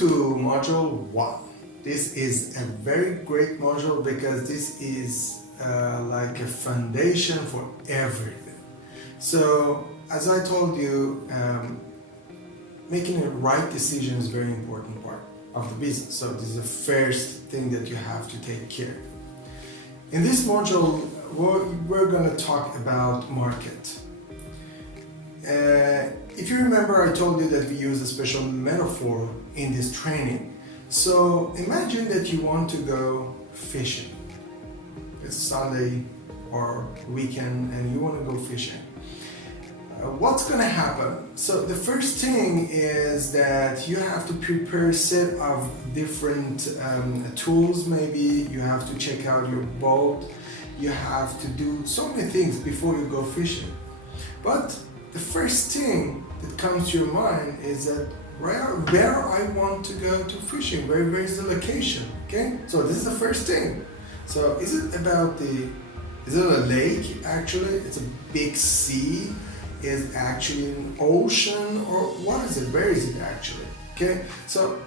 to module 1. This is a very great module because this is like a foundation for everything. So, as I told you, making a right decision is a very important part of the business. So this is the first thing that you have to take care of. In this module, we're going to talk about market. If you remember, I told you that we use a special metaphor in this training. So imagine that you want to go fishing. It's Sunday or weekend and you want to go fishing. What's going to happen? So the first thing is that you have to prepare a set of different tools. Maybe you have to check out your boat. You have to do so many things before you go fishing. But the first thing that comes to your mind is that where I want to go to fishing, where is the location, okay? So this is the first thing. So is it a lake actually? It's a big sea? Is actually an ocean, or what is it? Where is it actually? Okay, so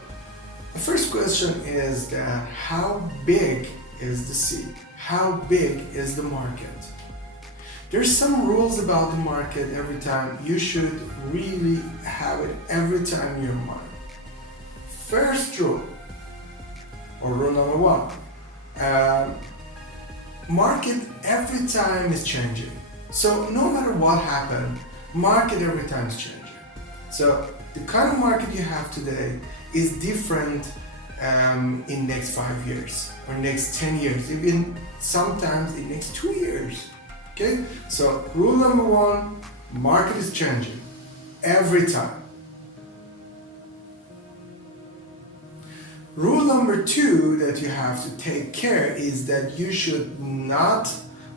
the first question is that how big is the sea? How big is the market? There's some rules about the market every time. You should really have it every time in your mind. First rule, or rule number 1, market every time is changing. So no matter what happened, market every time is changing. So the kind of market you have today is different in next 5 years or next 10 years, even sometimes in next 2 years. Okay? So rule number 1, market is changing every time. Rule number 2 that you have to take care is that you should not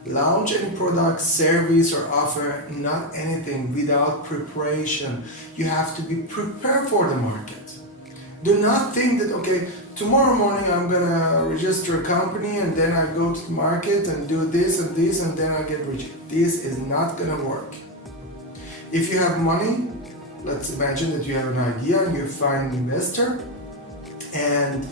launch any product, service, or offer not anything without preparation. You have to be prepared for the market. Do not think that, okay, tomorrow morning I'm gonna register a company and then I go to the market and do this and this and then I get rich. This is not gonna work. If you have money, let's imagine that you have an idea and you find an investor and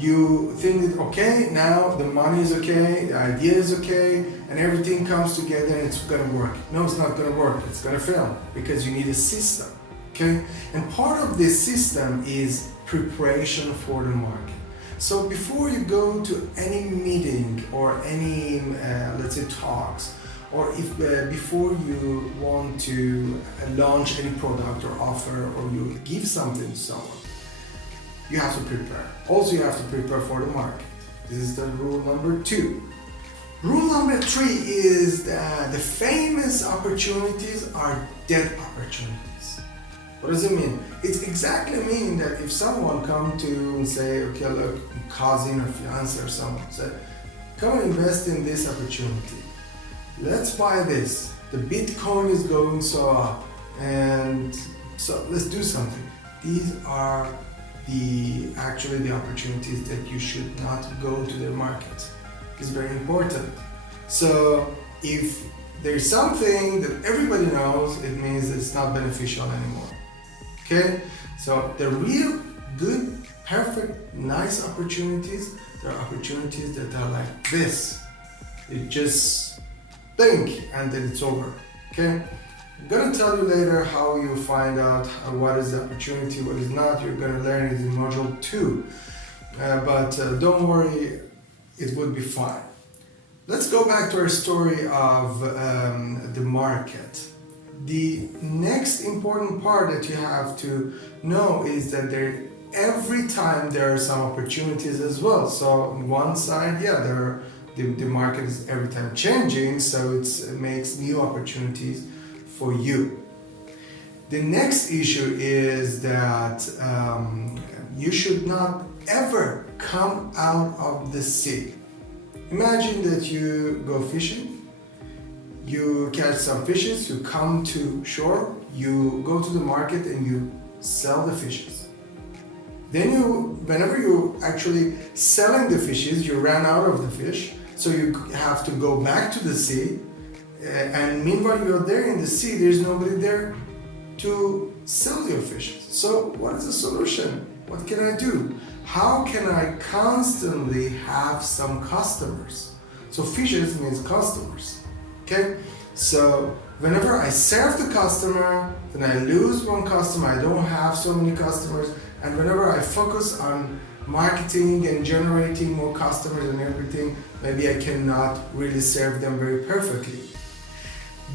you think that, okay, now the money is okay, the idea is okay, and everything comes together and it's gonna work. No, it's not gonna work, it's gonna fail, because you need a system, okay? And part of this system is preparation for the market. So before you go to any meeting or any, let's say, talks, or if before you want to launch any product or offer, or you give something to someone, you have to prepare. Also, you have to prepare for the market. This is the rule number 2. Rule number 3 is that the famous opportunities are dead opportunities. What does it mean? It exactly mean that if someone come to you and say, okay, look, cousin or fiance or someone say, come and invest in this opportunity. Let's buy this. The Bitcoin is going so up, and so let's do something. These are the opportunities that you should not go to the market. It's very important. So if there's something that everybody knows, it means it's not beneficial anymore. Okay? So the real good, perfect, nice opportunities, there are opportunities that are like this. You just blink and then it's over. Okay? I'm going to tell you later how you find out what is the opportunity, what is not. You're going to learn it in module 2. But don't worry, it will be fine. Let's go back to our story of the market. The next important part that you have to know is that every time there are some opportunities as well. So on one side, yeah, the market is every time changing, so it makes new opportunities for you. The next issue is that you should not ever come out of the sea. Imagine that you go fishing, you catch some fishes, you come to shore, you go to the market and you sell the fishes. Then whenever you actually selling the fishes, you ran out of the fish, so you have to go back to the sea. And meanwhile you're there in the sea, there's nobody there to sell your fishes. So what is the solution? What can I do? How can I constantly have some customers? So features means customers. Okay? So whenever I serve the customer, then I lose one customer, I don't have so many customers, and whenever I focus on marketing and generating more customers and everything, maybe I cannot really serve them very perfectly.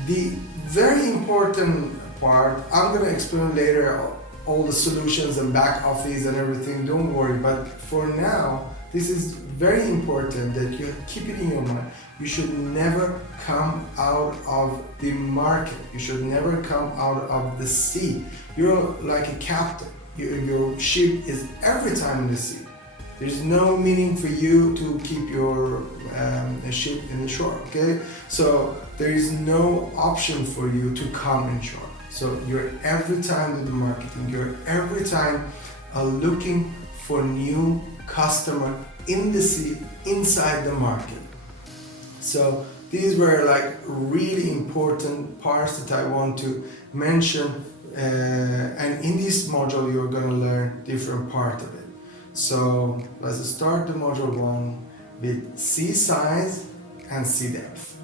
The very important part, I'm going to explain later all the solutions and back office and everything, don't worry, but for now, this is very important that you keep it in your mind. You should never come out of the market. You should never come out of the sea. You're like a captain. Your ship is every time in the sea. There's no meaning for you to keep your ship in the shore, okay? So there is no option for you to come in shore. So you're every time with the marketing, you're every time looking for new customer in the sea, inside the market. So these were like really important parts that I want to mention, and in this module you're going to learn different part of it. So let's start the module 1 with sea size and sea depth.